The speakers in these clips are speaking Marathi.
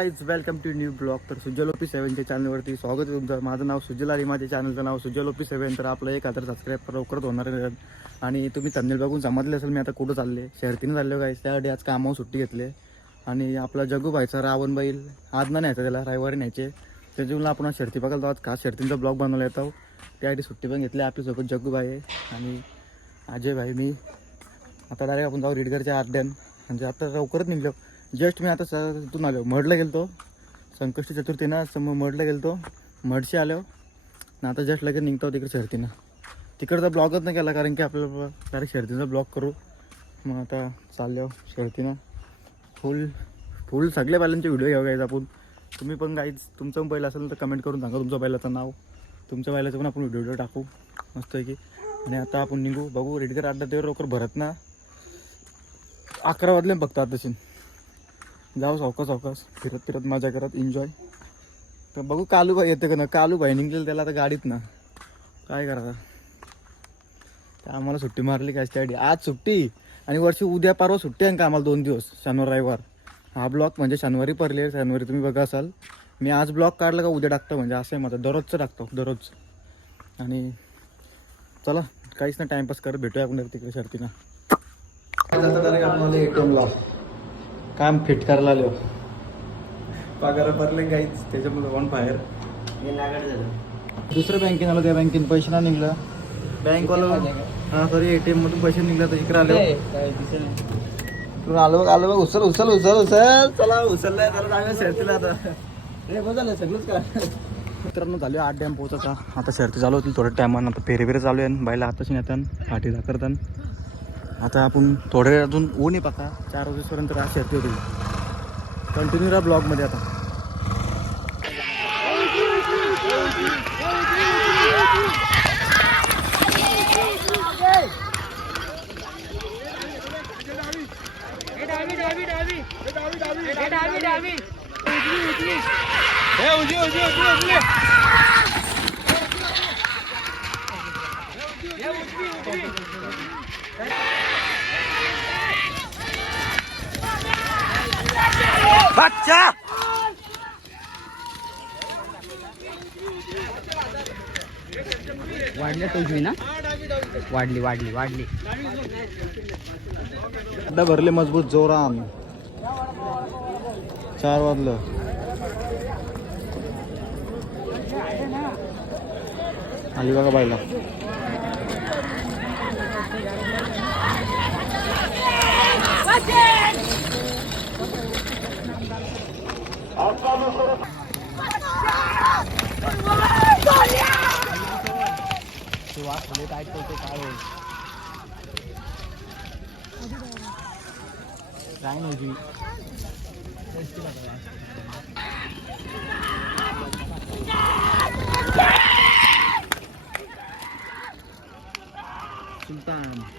Guys welcome to new blog तर सुजलोपी सेव्हनच्या सेवनच्या चॅनलवरती स्वागत आहे तुमचं. माझं नाव सुजल आणि माझ्या चॅनलचं नाव सुजलोपी सेव्हन सेवन तर आपलं एक हजार सबस्क्राईब लवकरच होणार आहे. आणि तुम्ही तमिळ बघून समजले असेल मी आता कुठं चालले. शहरतीनं चाललो हो गाईज त्यासाठी आज कामावर सुट्टी घेतली. आणि आपला जगू भाईचा रावण बैल आज ना न्यायचा त्याला रविवारी न्यायचे. त्याच्यामुळे आपण शर्ती बघायला आज खास शर्तींचा ब्लॉग बनवला येतो. त्यासाठी सुट्टी पण घेतली आपल्यासोबत जग्गू भाई. आणि अजय भाई मी. आता डायरेक्ट आपण जाऊ रेडगरच्या आड्यान म्हणजे आता लवकरच निघलो. जस्ट मी आता स तिथून आलो. मडला गेलतो. संकष्टी चतुर्थीनं असं मग मडला गेलतो. मडशी आलो. आणि आता जस्ट लगेच निघतो तिकडे शर्तीनं. तिकडचा ब्लॉगच नाही केला कारण की आपल्याला डायरेक्ट शर्तीचा ब्लॉग करू. मग आता चाललो शर्तीनं. फुल फुल सगळ्या बैलांचे व्हिडिओ घ्यावं गायचं आपण. तुम्ही पण गाईच तुमचं पण बैल असेल तर कमेंट करून सांगा तुमच्या बैलाचं नाव. तुमच्या बैलाचं पण आपण व्हिडिओ टाकू. मस्त आहे की. आणि आता आपण निघू. बघू रेडकर अड्डा तेव्हा लवकर भरत ना. अकरा वाजले बघतात तशी जाऊ सावकाश सावकाश फिरत फिरत मजा करत एन्जॉय तर बघू कालू भाई येते का ना कालू भाई निघलेलं त्याला आता गाडीत ना. काय करायचं तर आम्हाला सुट्टी मारली काय त्यासाठी आज सुट्टी. आणि वर्षी उद्या परवा सुट्टी आहे का आम्हाला दोन दिवस? शनिवार रविवार. हा ब्लॉक म्हणजे शनिवारी पडले शनिवारी तुम्ही बघा असाल. मी आज ब्लॉक काढला का उद्या टाकतो म्हणजे असं आहे माझं. दररोजचं टाकतो दररोज. आणि चला काहीच नाही टाइमपास करत भेटूया आपण तिकडे शर्तीनं आपण एटीएमला काम फिट करायला आलो. पगार भरले काहीच त्याच्यामुळे वन फायर दुसऱ्या बँकेत आलो त्या बँकेत पैसे नाही निघलं. बँकवाला हा सॉरी एटीएम मधून पैसे निघले तर इकडे आलो. तू आलो बघ आलो बघ उचल उचल उचल उचल चला उचललाय त्याला चांगलं शर्तीला आता. रे बघ सगळंच का? मित्रांनो झाले आठ डॅम पोहोचायचा आता शर्ती चालू होतील थोड्या टायमानं. आता फेरे फेरे चालू आहे बायला हाताशी नेतात फाटी करतात आता आपण थोडे अजून ऊन आहे पका चार वाजेपर्यंत अशी शर्ती होती. कंटिन्यू राहा ब्लॉगमध्ये आता. वाढल्या तुझी ना? वाढली वाढली वाढली. अड्डा भरले मजबूत जोरान. चार वाजलं. आली बघा बायला काय नव्हती सुलतान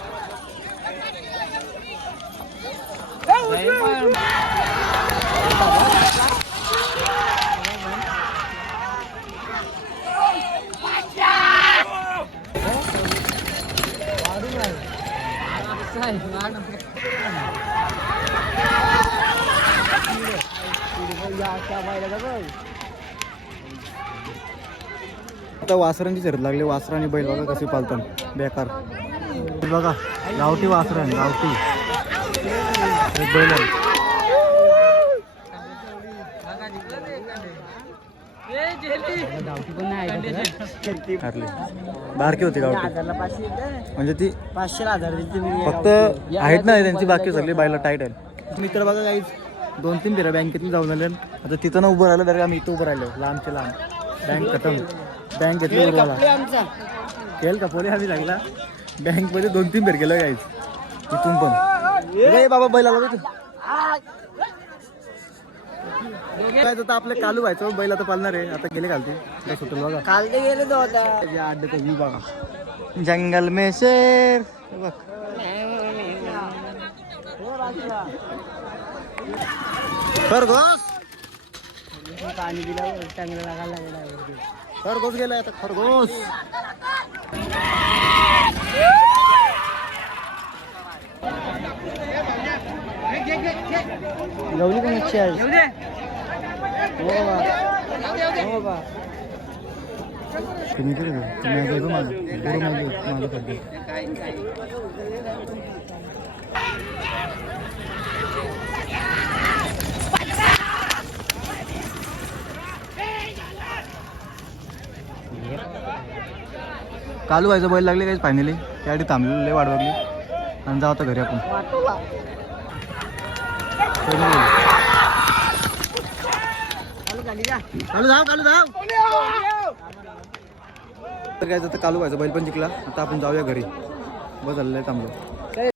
आता वासरांची शर्यत लागली. वासरांनी आणि बैल बघा कसे पालतात बेकार. बघा गावठी वासर गावठी एक बैल आहे गावठी पण नाही ऐकत का? हारली बारकी होती गावठी. म्हणजे ती पाचशे फक्त आहेत ना त्यांची बाकी सगळी बायला टाईट आहे. मित्र बघा काहीच दोन तीन फेऱ्या बँकेतली जाऊन आले आता तिथं ना उभं राहिलं तर आम्ही इथं उभं राहिलो. लांबचे लांब. बँक खतम. बँक घेतली आमचा. केल का पोले आम्ही लागला. बँकमध्ये दोन तीन फेर गेलो गाईच तिथून पण. ए बाबा बैलाला. काय तर आपलं कालू व्हायचं बैल आता पालणार आहे. आता गेले घालते काय सुटेल बघा. काल ते गेले तो व्ह्यू बघा. जंगल में शेर. बघ. खरगोश. पाणी चांगलं लागायला लागला खरगोश गेलाय आता खरगोश. गवली पण अच्छी आहे. हो. हो बा. तुम्ही ऐकायचं माझं माझं माझं कालू व्हायचं बैल लागले काहीच फायनली त्यासाठी थांबलेलं बघली. आणि जाऊ आता घरी आपण. कालू जाऊ चालू जाऊ तर काय तर कालू व्हायचं बैल पण जिंकला. आता आपण जाऊया घरी. बस झालेलं आहे थांबलो.